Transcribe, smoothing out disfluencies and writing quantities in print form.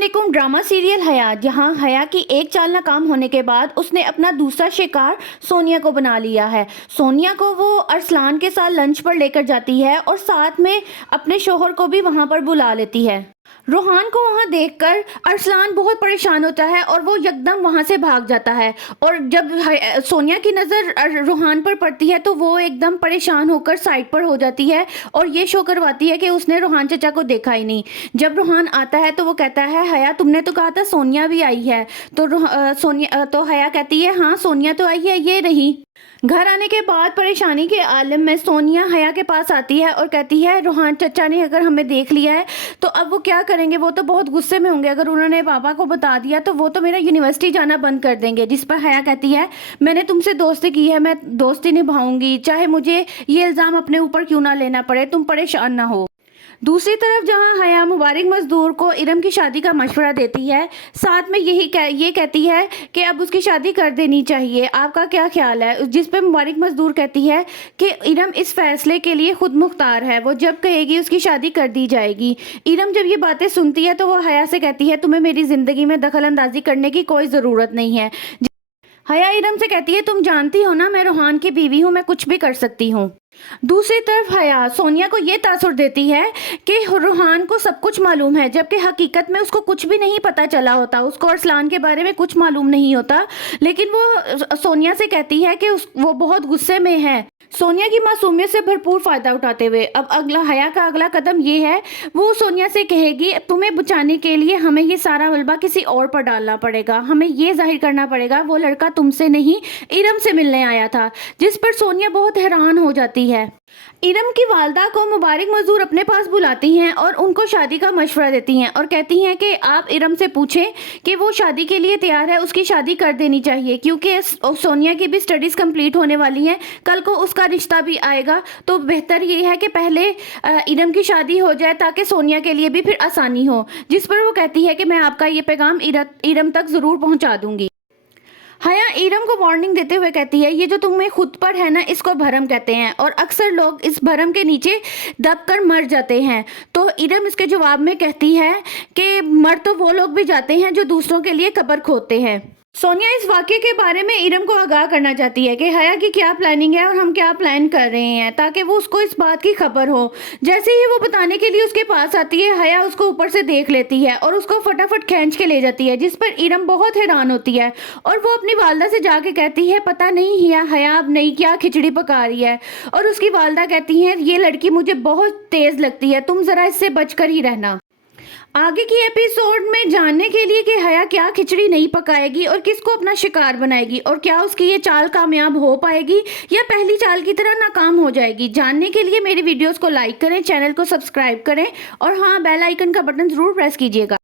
अस्सलाम drama serial हया, जहां हया की एक चाल नाकाम होने के बाद उसने अपना दूसरा शिकार सोनिया को बना लिया है। सोनिया को वो अरसलान के साथ लंच पर लेकर जाती है और साथ में अपने शोहर को भी वहां पर बुला लेती है। रोहान को वहां देखकर अरसलान बहुत परेशान होता है और वो यकदम वहां से भाग जाता है। और जब सोनिया की नज़र रोहान पर पड़ती है तो वो एकदम परेशान होकर साइड पर हो जाती है और ये शो करवाती है कि उसने रोहान चचा को देखा ही नहीं। जब रोहान आता है तो वो कहता है, हया तुमने तो कहा था सोनिया भी आई है। तो हया कहती है, हाँ सोनिया तो आई है, ये रही। घर आने के बाद परेशानी के आलम में सोनिया हया के पास आती है और कहती है, रोहान चचा ने अगर हमें देख लिया है तो अब वो क्या करेंगे, वो तो बहुत गुस्से में होंगे। अगर उन्होंने पापा को बता दिया तो वो तो मेरा यूनिवर्सिटी जाना बंद कर देंगे। जिस पर हया कहती है, मैंने तुमसे दोस्ती की है, मैं दोस्ती निभाऊंगी, चाहे मुझे ये इल्ज़ाम अपने ऊपर क्यों ना लेना पड़े, तुम परेशान ना हो। दूसरी तरफ जहां हया मुबारक मजदूर को इरम की शादी का मशवरा देती है, साथ में ये कहती है कि अब उसकी शादी कर देनी चाहिए, आपका क्या ख्याल है। जिस पे मुबारक मजदूर कहती है कि इरम इस फैसले के लिए खुद मुख्तार है, वो जब कहेगी उसकी शादी कर दी जाएगी। इरम जब ये बातें सुनती है तो वो हया से कहती है, तुम्हें मेरी ज़िंदगी में दखल अंदाजी करने की कोई ज़रूरत नहीं है। हया इरम से कहती है, तुम जानती हो ना मैं रोहान की बीवी हूँ, मैं कुछ भी कर सकती हूँ। दूसरी तरफ हया सोनिया को ये तासुर देती है कि रोहान को सब कुछ मालूम है, जबकि हकीकत में उसको कुछ भी नहीं पता चला होता, उसको अरसलान के बारे में कुछ मालूम नहीं होता। लेकिन वो सोनिया से कहती है कि वो बहुत गुस्से में है। सोनिया की मासूमियत से भरपूर फ़ायदा उठाते हुए अब हया का अगला कदम ये है, वो सोनिया से कहेगी, तुम्हें बचाने के लिए हमें ये सारा मलबा किसी और पर डालना पड़ेगा, हमें ये जाहिर करना पड़ेगा वो लड़का तुमसे नहीं इरम से मिलने आया था। जिस पर सोनिया बहुत हैरान हो जाती है। इरम की वालदा को मुबारक मजदूर अपने पास बुलाती हैं और उनको शादी का मशवरा देती हैं और कहती हैं कि आप इरम से पूछें कि वो शादी के लिए तैयार है, उसकी शादी कर देनी चाहिए, क्योंकि सोनिया की भी स्टडीज़ कंप्लीट होने वाली हैं, कल को उसका रिश्ता भी आएगा, तो बेहतर ये है कि पहले इरम की शादी हो जाए ताकि सोनिया के लिए भी फिर आसानी हो। जिस पर वो कहती है कि मैं आपका ये पैगाम इरम तक ज़रूर पहुँचा दूँगी। हया इरम को वार्निंग देते हुए कहती है, ये जो तुम्हें खुद पर है ना, इसको भरम कहते हैं और अक्सर लोग इस भरम के नीचे दब कर मर जाते हैं। तो इरम इसके जवाब में कहती है कि मर तो वो लोग भी जाते हैं जो दूसरों के लिए कब्र खोदते हैं। सोनिया इस वाक़े के बारे में इरम को आगाह करना चाहती है कि हया की क्या प्लानिंग है और हम क्या प्लान कर रहे हैं, ताकि वो उसको इस बात की खबर हो। जैसे ही वो बताने के लिए उसके पास आती है, हया उसको ऊपर से देख लेती है और उसको फटाफट खींच के ले जाती है। जिस पर इरम बहुत हैरान होती है और वो अपनी वालदा से जाके कहती है, पता नहीं हया अब नई क्या खिचड़ी पका रही है। और उसकी वालदा कहती है, ये लड़की मुझे बहुत तेज़ लगती है, तुम ज़रा इससे बचकर ही रहना। आगे की एपिसोड में जानने के लिए कि हया क्या खिचड़ी नहीं पकाएगी और किसको अपना शिकार बनाएगी और क्या उसकी ये चाल कामयाब हो पाएगी या पहली चाल की तरह नाकाम हो जाएगी, जानने के लिए मेरी वीडियोस को लाइक करें, चैनल को सब्सक्राइब करें और हाँ, बेल आइकन का बटन ज़रूर प्रेस कीजिएगा।